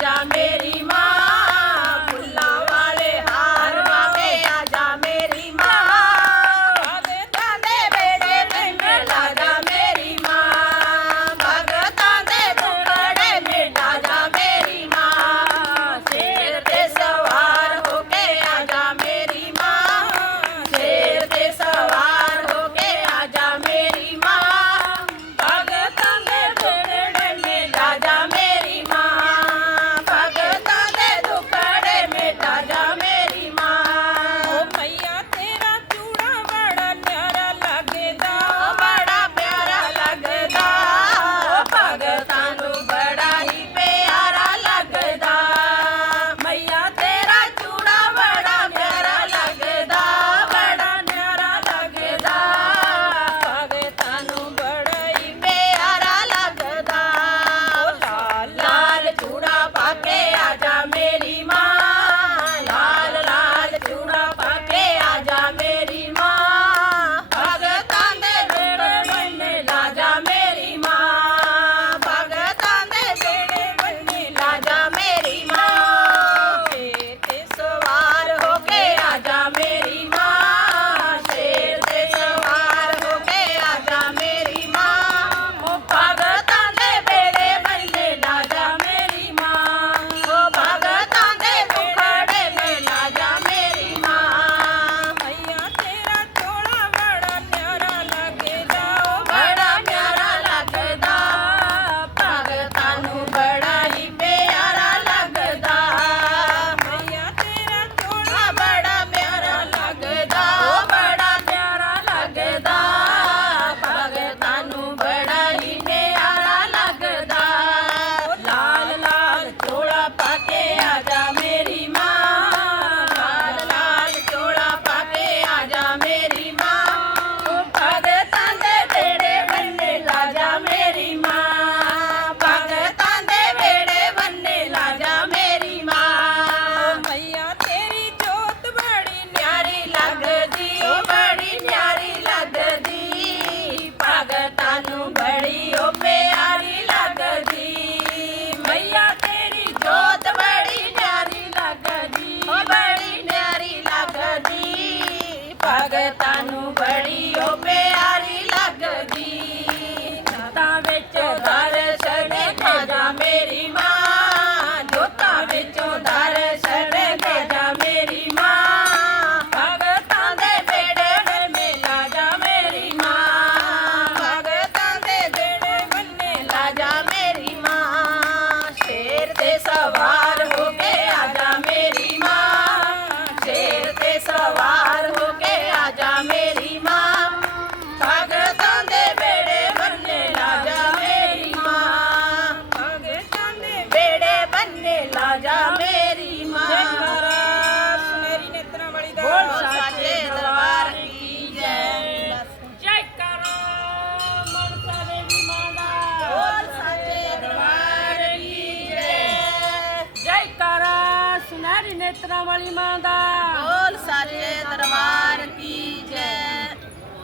Jamie. ਭਗਤਾਂ ਨੂੰ 阿弥陀佛。